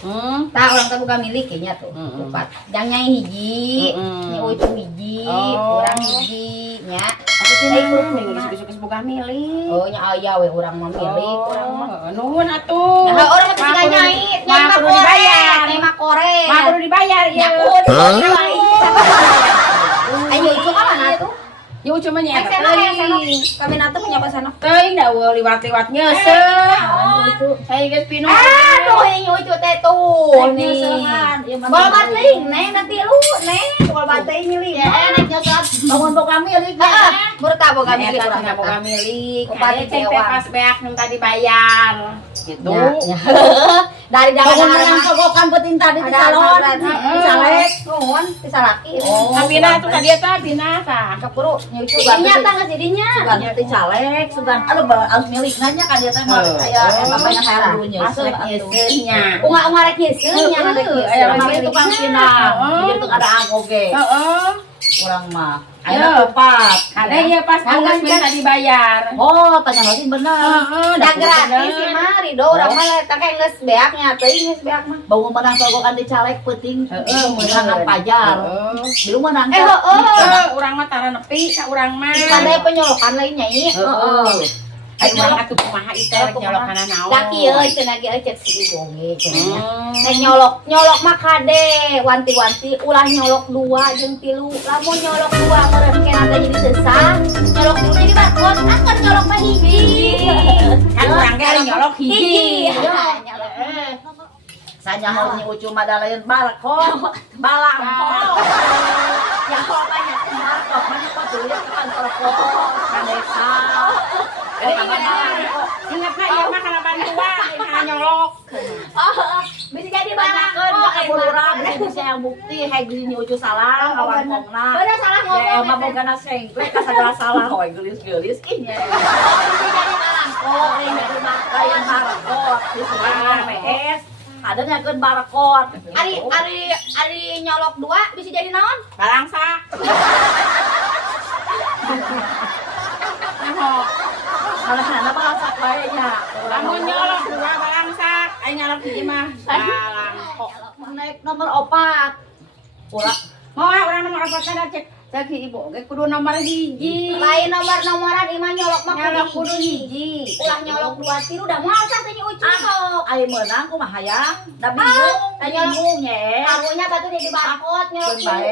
Tak orang tak buka milik kayaknya tuh. Empat. Yang nyai hiji, nyai ucu hiji, orang hiji, nya. Aku sih besok buka milik. Oh, nya aya we urang mah milik, urang mah. Nuhun atuh. Nah, orang mah tinggal nyai, nyai mah dibayar, nyai mah korek. Mah kudu dibayar ya. Ayo itu ka mana tuh? Yo cuma nya eta. Kami nate punya pasana. Teuing da liwat-liwat nyeuseum. Saya geus pinu. Aduh, yang ucu teh tuh nih. Bal bating, neng nanti lu, neng bal bating nyeli. Ya, neng nyosot bangun boga milik. Heeh, berta boga milik urang Eta boga milik. Upati Cek cewa. pas beak nu tadi bayar. Gitu. Dari dagangan Menang sogokan penting tadi di salon, di salek, nuhun, bisa laki. Abina tuh ka dieu teh abina tah. Kapuru nyucu Dinya tah geus didinya. sugan di salek, sugan aduh harus milik nanya kan dia teh mah aya bapaknya saya dulunya. Asli nyeuseumnya. Unga rek nyeuseum nya rek Aya nyeuseum. mah tukang pinang, jadi tuh ada anggoge. Heeh. Urang mah aya tempat. Ada ya pas anggas minta dibayar. Oh, tanya lagi bener. Da gratis sih mah Rido urang mah eta kayak geus beaknya teuing geus beak mah. Bau menang sogokan di calek penting menangan pajar. Belum menang. Urang mah tara nepi ka urang mah. Pandai penyolokan lain nyai. Ayo urang atuh kumaha ieu rek nyolokana naon. Laki euy cenah ge euy cek si Igonge cenah. Nek nyolok mah kade wanti-wanti ulah nyolok 2 jeung 3. Lamun nyolok 2 meureun kena teh jadi sesah. Nyolok 3 jadi bakon, kan nyolok mah hiji. Kan urang ge nyolok hiji. Nyolok. Sanya mau nyi ucu mah da lain balkon, balang. Yang kok banyak Balkon mah kok tuh ya kan telepon, kan desa. Ingat na ieu mah kana bantuan, kana nyolok. bisa jadi banyak Kan kaburang bisa yang bukti hegi nyi ucu salah lawan ngomongna. Udah salah Ya, ngomong. mah bogana sengkle ka sagala salah hoy geulis-geulis ih nya. Bisa jadi barangkok. Lain barakot di sebelah PS. Ada nyakeun barakot. Ari nyolok 2 bisa jadi naon? Balangsa. Nyaho. Kalau sana mah lasak bae nya. Lamun nyolok 2 balangsa, ai nyolok hiji mah balangkok. Naik nomor 4. Ulah Mau urang nomor apa kada cek ibu ge kudu nomor hiji. Lain nomor-nomoran imah nyolok mah Nyolok kudu kudu hiji. hiji. Ulah nyolok 2 tilu udah moal satenya ucu sok. ai meunang kumaha hayang. Da bingung, da nyolok. bingung nya. Karunya batu di barcode nyolok Beun bae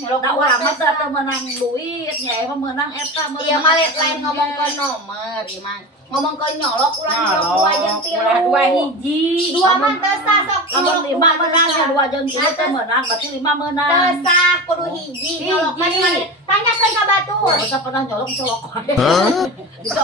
nyolok da urang mah teu meunang duit nya emang meunang eta meunang. Iya mah lain ngomong ke nomor imah. Ngomong ke nyolok ulah nyolok 2 jeung 3. Ulah 2 hiji. 2 mah teu sah sok Lamun nyolok 5 menang ya 2 jeung 3 teh meunang berarti 5 meunang. teu sah kudu hiji nyolok mah dimana? Tanyakeun ka batur. Masa pernah nyolok wae. Bisa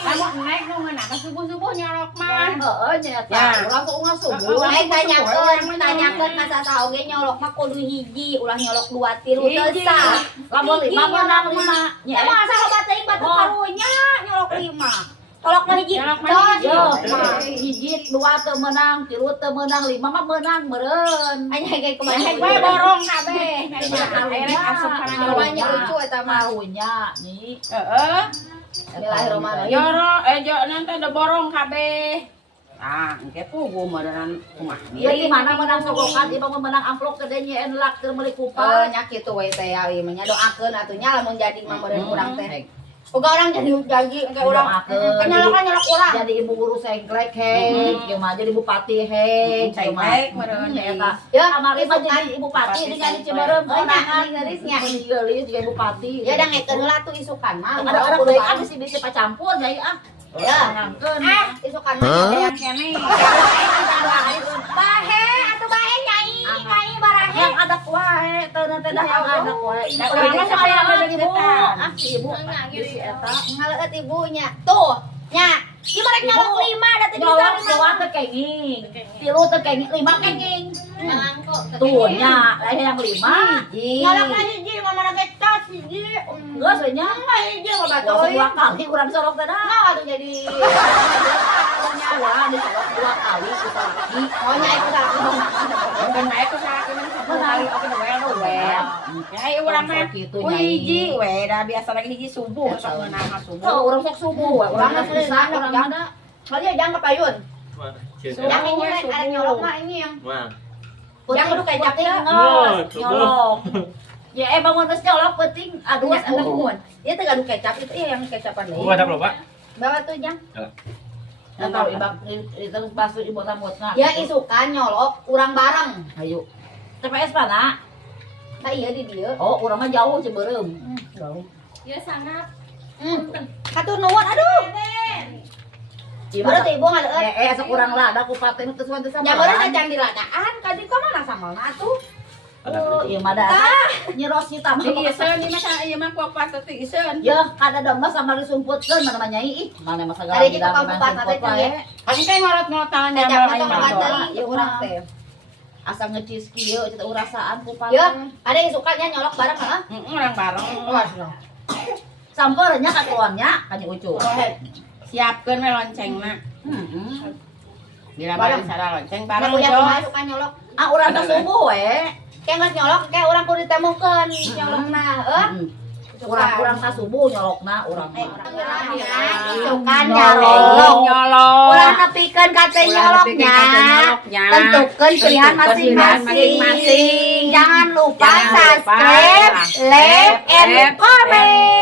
Lamun naik nu ngeunah ka subuh-subuh nyolok mah. heeh nya eta. Ya. Urang kok ungah subuh. Lain tanyakeun ka sasaha oge nyolok mah kudu hiji, ulah nyolok 2 tilu teu Hiji. sah. Lamun 5 meunang 5 nya. Ya mah asal loba teuing batu karunya nyolok 5. Tolok mah hiji. Nyolok mah Tos. hiji. Yo, hiji 2 teu meunang, 3 teu meunang, 5 mah meunang meureun. Anya kayak Nah, kemarin bae borong kabeh. Akhirnya asup kana Nyoloknya nyolok. lucu eta mah. Tahunya nih. Heeh. Bismillahirrahmanirrahim. Yoro nanti ada borong kabeh. Ah, engke pugu meureun kumaha. Ya di mana menang sogokan, ieu mah menang amplop gede nya enlak keur meuli Oh, kupat. nya kitu we teh awi mah nya doakeun atuh nya lamun jadi mah meureun urang teh. Boga orang jadi engke urang nyolok urang. Jadi ibu guru sengklek he, ieu mah jadi bupati he, Cengklek meureun eta. Ya, Amari mah jadi ibu bupati di kali Ciberem, Oh, nah, gelisnya. Gelis juga bupati. Ya dangekeun heula tuh isukan mah. Ada deui kan bisa pacampur jadi Ya. ngangkeun. Isukan mah yang kene. bahe atuh bahe nyai barahe. Yang ada wae, teu teh dah yang ada wae. Da urang mah sayang ada di ibu. depan. Ah, si ibu. Si eta. Ngaleut ibunya. Tuh, nya. Ieu rek nyolok 5 da teh bisa Nyolok 5. dua teh kenging. 3 teh kenging, 5 kenging. Tuh nya, yang 5. Nyolok mah hiji mah mana ge tas hiji. Geus we nya. Hiji mah Dosa batoy. 2 kali urang sorok teh dah. Nah, atuh jadi Wah, disorok 2 kali kita lagi. oh nya itu salah Bukan bae ku sakeun kali oke well. Ya ieu urang mah hiji we da biasa lagi hiji subuh sok meunang subuh. Oh, urang sok subuh we. Urang Urang geus pisan, urang ada. Kali jangan kepayun. Yang ini ada nyolok mah ini yang Yang kudu kecap ya. Nyolok. Ya bangun terus nyolok penting aduh ada kuan. Dia teh adu kecap itu yang kecapan lain. Gua ada belum, Pak? Bawa tuh yang. Tahu itu pas ibu rambutna. Ya isukan nyolok urang bareng. Ayo. TPS mana? Nah iya di dia. Oh, urang mah jauh Ciberem. Jauh. Ya sangat. Katur nuwun aduh. Berarti ibu nggak sekurang lah ada kupaten terus wanita sama. Ya baru kacang di ladaan, kadi kok mana sama tuh. Iya mada nyerosi tambah. Iya sen ini mah iya mah kuat pas teh sen. Ya kada dong mas sama disumputkeun mana nyai ih mana masa segala Tadi kita kabupaten teh ya. Kan kayak ngorot-ngorotan ya Kacang mah potong mah. kacang ya urang teh. asa ngecis kieu eta urasaan kupaten. Ya, ada yang sukanya nyolok bareng heeh. Orang bareng. Sampeurnya ka keluarnya ka Nyi Ucu. Siapkeun we lonceng mah. Heeh. Bila bareng sara lonceng bareng Bareng jo. kumaha suka nyolok. Ah urang teh subuh we. Kayak nggak nyolok, kayak orang kudu ditemukeun nyolokna, Urang ta subuh nyolokna urang mah. Isukan nyolok. Nyolok. Ulah nepikeun kate nyoloknya. Tentukan pilihan masing-masing. Jangan lupa subscribe, like, and comment.